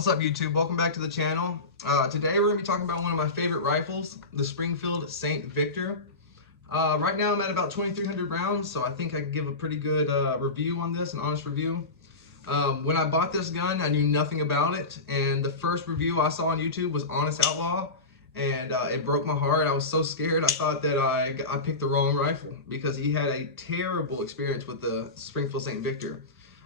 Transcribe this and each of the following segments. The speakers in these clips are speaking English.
What's up, YouTube? Welcome back to the channel. Today we're going to be talking about one of my favorite rifles, the Springfield St. Victor. Right now I'm at about 2,300 rounds, so I think I can give a pretty good review on this, an honest review. When I bought this gun, I knew nothing about it, and the first review I saw on YouTube was Honest Outlaw, and it broke my heart. I was so scared. I thought that I picked the wrong rifle because he had a terrible experience with the Springfield St. Victor.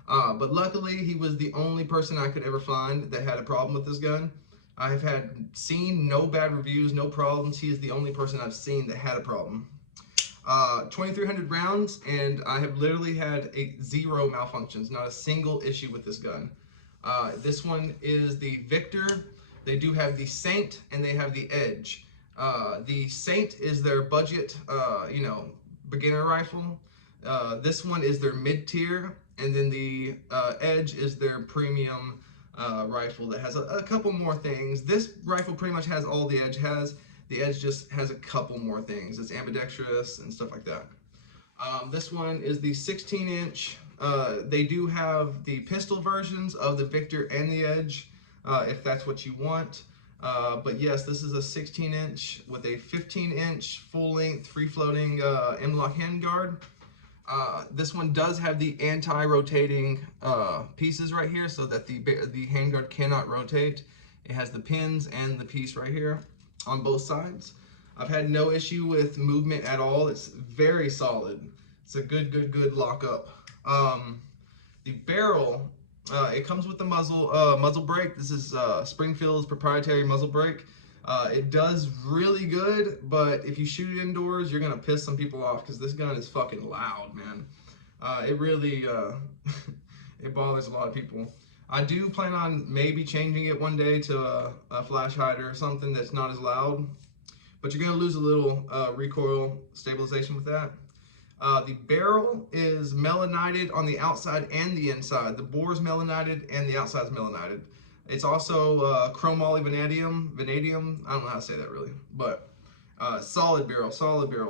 But luckily, he was the only person I could ever find that had a problem with this gun. I have seen no bad reviews, no problems. He is the only person I've seen that had a problem. 2,300 rounds, and I have literally had zero malfunctions, not a single issue with this gun. This one is the Victor. They do have the Saint, and they have the Edge. The Saint is their budget, beginner rifle. This one is their mid-tier, and then the Edge is their premium rifle that has a couple more things. This rifle pretty much has all the Edge has. The Edge just has a couple more things. It's ambidextrous and stuff like that. This one is the 16-inch. They do have the pistol versions of the Victor and the Edge, if that's what you want. But yes, this is a 16-inch with a 15-inch full-length free-floating M-LOK handguard. This one does have the anti-rotating pieces right here, so that the handguard cannot rotate. It has the pins and the piece right here on both sides. I've had no issue with movement at all. It's very solid. It's a good lockup. The barrel, it comes with the muzzle brake. This is Springfield's proprietary muzzle brake. It does really good, but if you shoot it indoors, you're gonna piss some people off because this gun is fucking loud, man. It really it bothers a lot of people. I do plan on maybe changing it one day to a flash hider or something that's not as loud, but you're gonna lose a little recoil stabilization with that. The barrel is melanited on the outside and the inside. The bore is melanited and the outside is melanited. It's also chromoly vanadium. I don't know how to say that really, but solid barrel.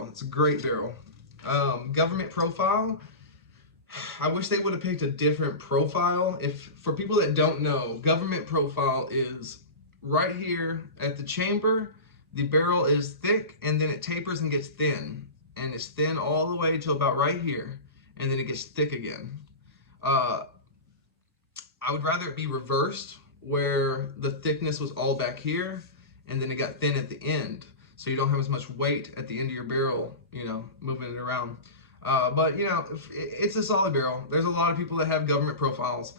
It's a great barrel. Government profile. I wish they would have picked a different profile. For people that don't know, government profile is right here at the chamber. The barrel is thick, and then it tapers and gets thin, and it's thin all the way to about right here, and then it gets thick again. I would rather it be reversed, where the thickness was all back here and then it got thin at the end, so you don't have as much weight at the end of your barrel, moving it around. But it's a solid barrel. There's a lot of people that have government profiles.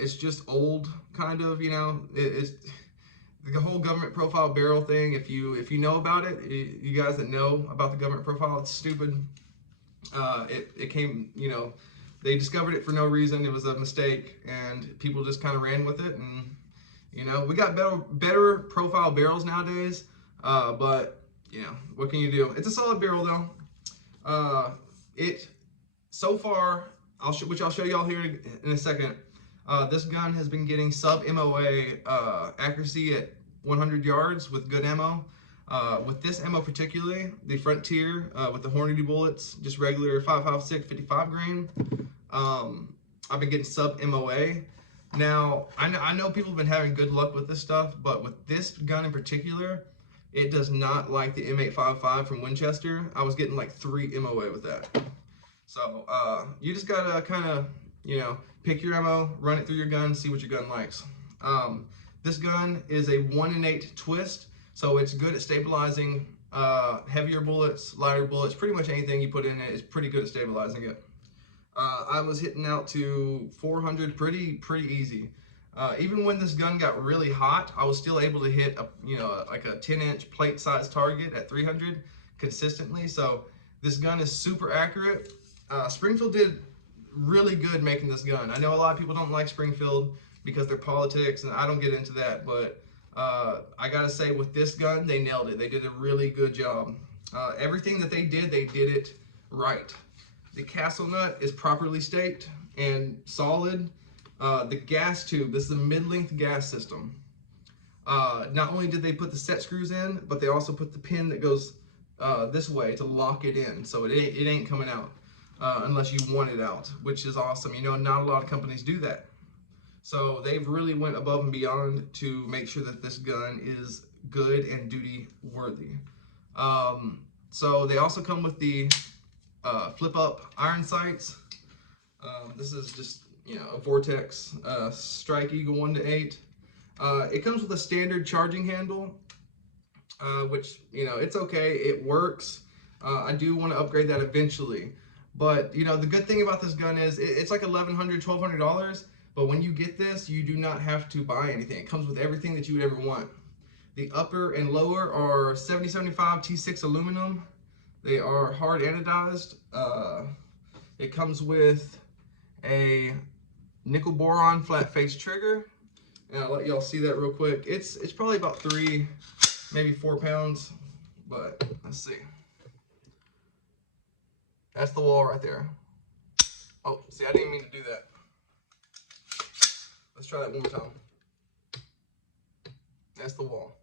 It's just old, kind of, it's the whole government profile barrel thing. If you know about it, you guys that know about the government profile, it's stupid. It came, they discovered it for no reason. It was a mistake, and people just kind of ran with it. And we got better profile barrels nowadays. But what can you do? It's a solid barrel though. So far, which I'll show y'all here in a second. This gun has been getting sub MOA accuracy at 100 yards with good ammo. With this ammo particularly, the Frontier with the Hornady bullets, just regular 5.56 55 grain. I've been getting sub MOA. Now, I know people have been having good luck with this stuff, but with this gun in particular, it does not like the M855 from Winchester. I was getting like 3 MOA with that. So you just gotta kind of, pick your ammo, run it through your gun, see what your gun likes. This gun is a 1-in-8 twist, so it's good at stabilizing heavier bullets, lighter bullets. Pretty much anything you put in it is pretty good at stabilizing it. I was hitting out to 400 pretty easy. Even when this gun got really hot, I was still able to hit like a 10-inch plate size target at 300 consistently. So this gun is super accurate. Springfield did really good making this gun. I know a lot of people don't like Springfield because they're politics, and I don't get into that, but I gotta say, with this gun, they nailed it. They did a really good job. Everything that they did it right. The castle nut is properly staked and solid. The gas tube, this is a mid-length gas system. Not only did they put the set screws in, but they also put the pin that goes this way to lock it in, so it ain't coming out unless you want it out, which is awesome. Not a lot of companies do that. So they've really went above and beyond to make sure that this gun is good and duty worthy. So they also come with the flip up iron sights. This is just, you know, a Vortex Strike Eagle 1-8. It comes with a standard charging handle, which, you know, it's okay, it works. I do want to upgrade that eventually. But, you know, the good thing about this gun is it's like $1,100, $1,200, but when you get this, you do not have to buy anything. It comes with everything that you would ever want. The upper and lower are 7075 T6 aluminum. They are hard anodized. It comes with a nickel boron flat face trigger. And I'll let y'all see that real quick. It's probably about 3, maybe 4 pounds, but let's see. That's the wall right there. Oh, see, I didn't mean to do that. Let's try that one more time. That's the wall.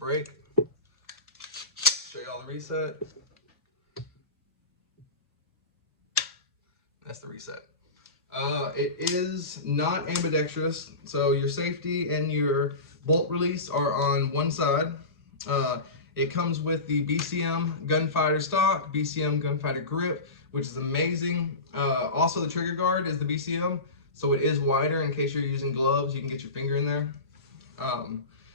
Break. Show y'all the reset. That's the reset. It is not ambidextrous, so your safety and your bolt release are on one side. It comes with the BCM Gunfighter stock, BCM Gunfighter grip, which is amazing. Also, the trigger guard is the BCM, so it is wider in case you're using gloves. You can get your finger in there.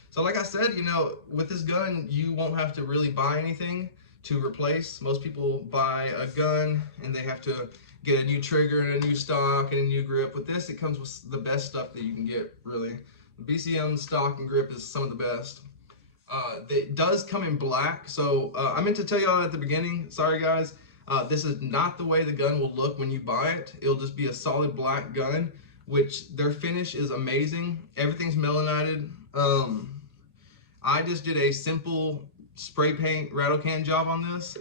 So like I said, you know, with this gun, you won't have to really buy anything to replace. Most people buy a gun and they have to get a new trigger and a new stock and a new grip. With this, it comes with the best stuff that you can get, really. The BCM stock and grip is some of the best. It does come in black, so I meant to tell y'all at the beginning, sorry guys, this is not the way the gun will look when you buy it. It'll just be a solid black gun, which their finish is amazing. Everything's melanited. I just did a simple spray paint rattle can job on this,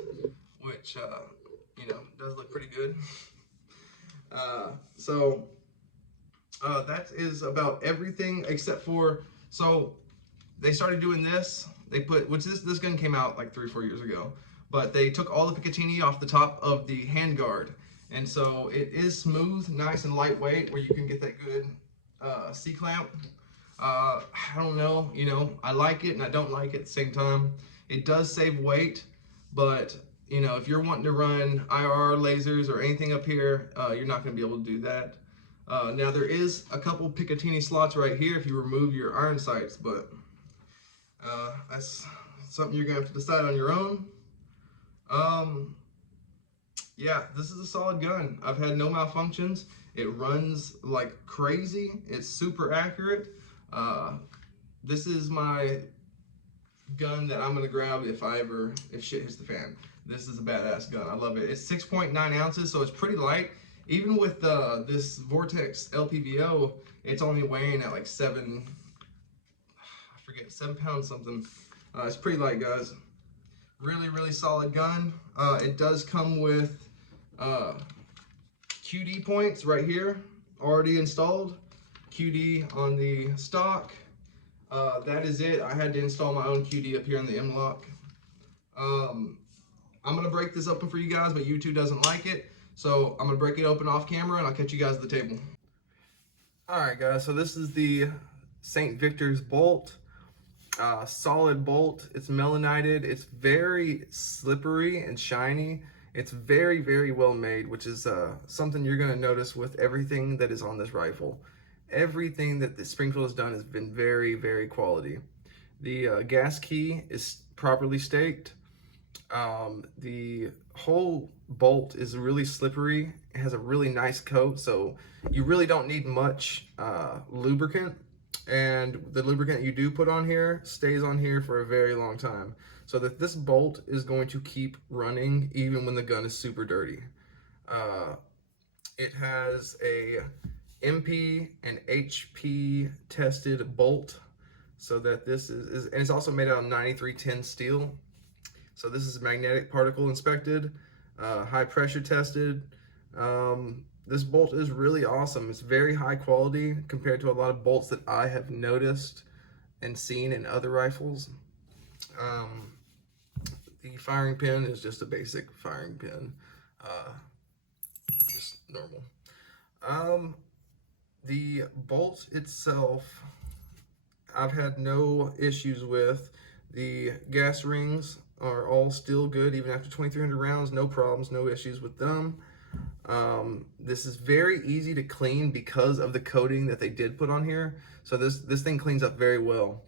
which, you know, does look pretty good. That is about everything except for, so they started doing this. They put, which this gun came out like 3 or 4 years ago, but they took all the Picatinny off the top of the handguard. And so it is smooth, nice and lightweight where you can get that good C-clamp. I don't know, you know, I like it and I don't like it at the same time. It does save weight, but you know, if you're wanting to run IR lasers or anything up here, you're not going to be able to do that. Now there is a couple Picatinny slots right here if you remove your iron sights, but that's something you're going to have to decide on your own. Yeah, this is a solid gun. I've had no malfunctions. It runs like crazy. It's super accurate. This is my gun that I'm gonna grab if shit hits the fan. This is a badass gun. I love it. It's 6.9 ounces, so it's pretty light. Even with this Vortex LPVO, it's only weighing at like 7 pounds something. It's pretty light, guys. Really, really solid gun. It does come with QD points right here, already installed. QD on the stock. That is it. I had to install my own QD up here on the M-LOK. I'm going to break this open for you guys, but YouTube doesn't like it. So I'm going to break it open off camera and I'll catch you guys at the table. Alright guys, so this is the St. Victor's bolt. Solid bolt. It's melanited. It's very slippery and shiny. It's very, very well made, which is something you're going to notice with everything that is on this rifle. Everything that the Springfield has done has been very, very quality. The gas key is properly staked. The whole bolt is really slippery. It has a really nice coat, so you really don't need much lubricant. And the lubricant you do put on here stays on here for a very long time. So that this bolt is going to keep running even when the gun is super dirty. It has a MP and HP tested bolt, so that this is and it's also made out of 9310 steel. So this is magnetic particle inspected, high pressure tested. This bolt is really awesome. It's very high quality compared to a lot of bolts that I have noticed and seen in other rifles. The firing pin is just a basic firing pin, just normal. The bolt itself, I've had no issues with. The gas rings are all still good, even after 2,300 rounds. No problems, no issues with them. This is very easy to clean because of the coating that they did put on here. So this thing cleans up very well.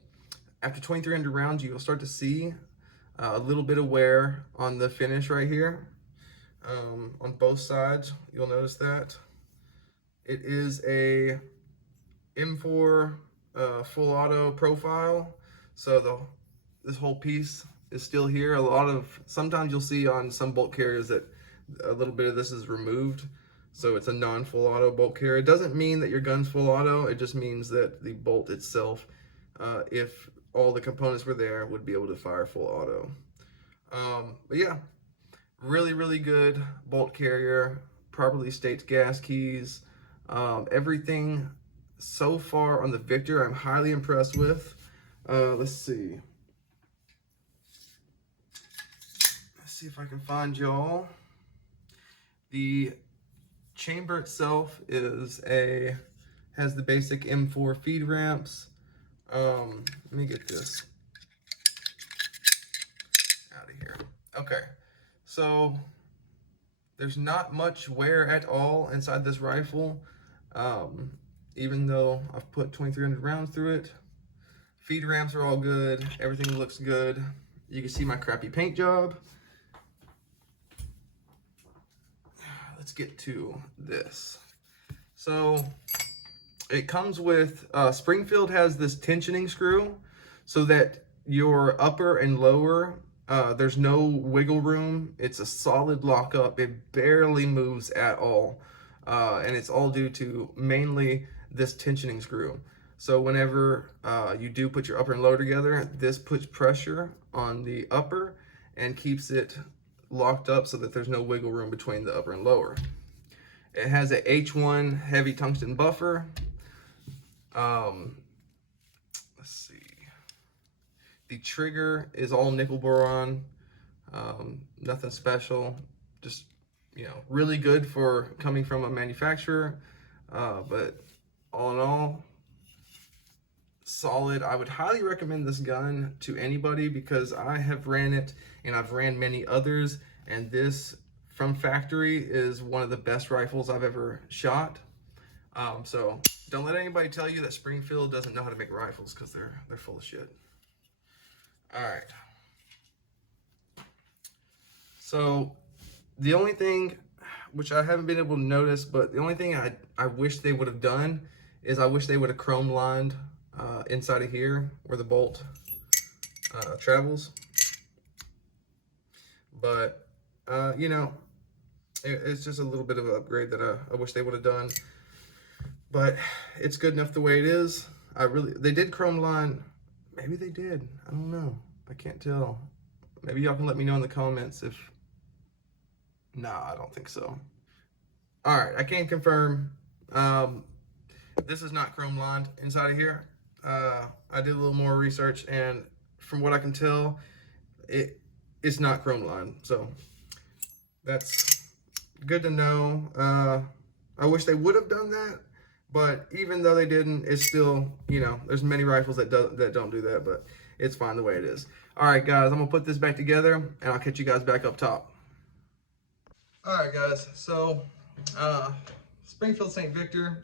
After 2,300 rounds, you'll start to see a little bit of wear on the finish right here. On both sides, you'll notice that. It is a M4 full auto profile, so this whole piece is still here. Sometimes you'll see on some bolt carriers that a little bit of this is removed, so it's a non-full auto bolt carrier. It doesn't mean that your gun's full auto, it just means that the bolt itself, if all the components were there, would be able to fire full auto. But yeah, really good bolt carrier, properly states gas keys, everything so far on the Victor I'm highly impressed with. Let's see if I can find y'all. The chamber itself has the basic M4 feed ramps. Let me get this out of here. Okay, so there's not much wear at all inside this rifle, even though I've put 2,300 rounds through it. Feed ramps are all good. Everything looks good. You can see my crappy paint job. Let's get to this. So it comes with, Springfield has this tensioning screw so that your upper and lower, there's no wiggle room. It's a solid lockup. It barely moves at all. And it's all due to mainly this tensioning screw. So whenever you do put your upper and lower together, this puts pressure on the upper and keeps it locked up so that there's no wiggle room between the upper and lower. It has a H1 heavy tungsten buffer. Let's see. The trigger is all nickel boron. Nothing special. Just, really good for coming from a manufacturer. But all in all, solid. I would highly recommend this gun to anybody because I have ran it and I've ran many others, and this from factory is one of the best rifles I've ever shot. So don't let anybody tell you that Springfield doesn't know how to make rifles, because they're full of shit. All right. So the only thing, which I haven't been able to notice, but the only thing I wish they would have done is I wish they would have chrome lined inside of here where the bolt travels. But it's just a little bit of an upgrade that I wish they would have done. But it's good enough the way it is. They did chrome line. Maybe they did. I don't know. I can't tell. Maybe y'all can let me know in the comments if. Nah, I don't think so. All right, I can confirm. This is not chrome lined inside of here. I did a little more research, and from what I can tell, it's not chrome lined. So that's good to know. I wish they would have done that, but even though they didn't, it's still, there's many rifles that don't do that, but it's fine the way it is. All right, guys, I'm gonna put this back together, and I'll catch you guys back up top. All right, guys, so Springfield St. Victor,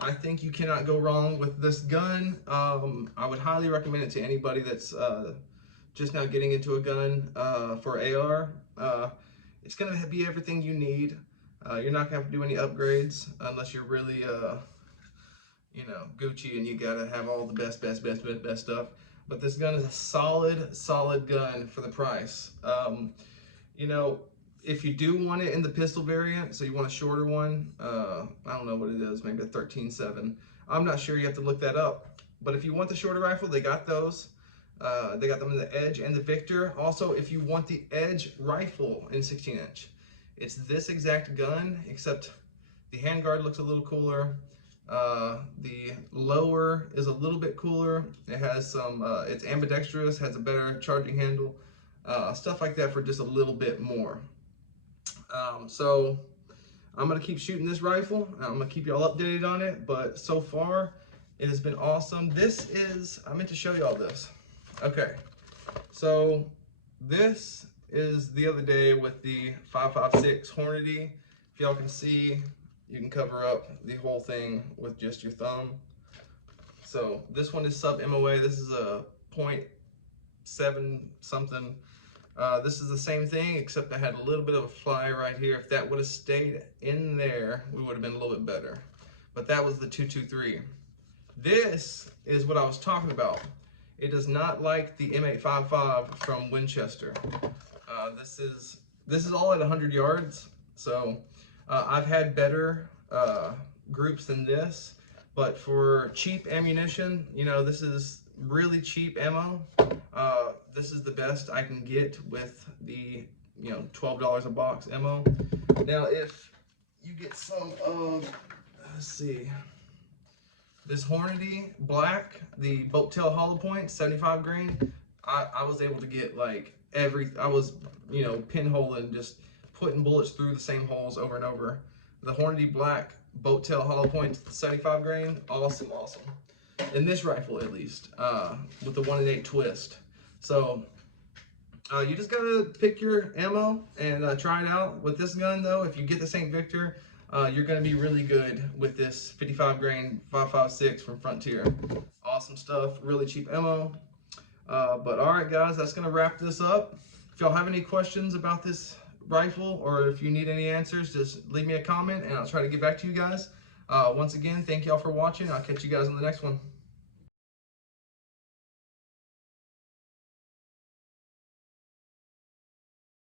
I think you cannot go wrong with this gun. I would highly recommend it to anybody that's just now getting into a gun for AR. It's gonna be everything you need. You're not gonna have to do any upgrades unless you're really, Gucci and you gotta have all the best stuff. But this gun is a solid gun for the price. If you do want it in the pistol variant, so you want a shorter one, I don't know what it is, maybe a 13.7. I'm not sure, you have to look that up. But if you want the shorter rifle, they got those. They got them in the Edge and the Victor. Also, if you want the Edge rifle in 16-inch, it's this exact gun, except the handguard looks a little cooler. The lower is a little bit cooler. It has some, it's ambidextrous, has a better charging handle, stuff like that for just a little bit more. So I'm gonna keep shooting this rifle. I'm gonna keep y'all updated on it, but so far it has been awesome. This is, I meant to show y'all this. Okay, so this is the other day with the 5.56 Hornady. If y'all can see, you can cover up the whole thing with just your thumb. So this one is sub MOA. This is a 0.7 something. This is the same thing, except I had a little bit of a fly right here. If that would have stayed in there, we would have been a little bit better. But that was the 223. This is what I was talking about. It does not like the M855 from Winchester. This is all at 100 yards. So I've had better groups than this, but for cheap ammunition, you know, this is really cheap ammo. This is the best I can get with the, you know, $12 a box ammo. Now, if you get some of, let's see, this Hornady Black, the boat tail hollow point, 75 grain, I was able to get like I was, you know, pinholing, just putting bullets through the same holes over and over. The Hornady Black boat tail hollow point, 75 grain, awesome. In this rifle, at least, with the 1 in 8 twist. So you just gotta pick your ammo and try it out. With this gun, though, if you get the St. Victor, you're gonna be really good with this 55 grain 5.56 from Frontier. Awesome stuff, really cheap ammo. But all right, guys, that's gonna wrap this up. If y'all have any questions about this rifle, or if you need any answers, just leave me a comment and I'll try to get back to you guys. Once again, thank y'all for watching. I'll catch you guys on the next one.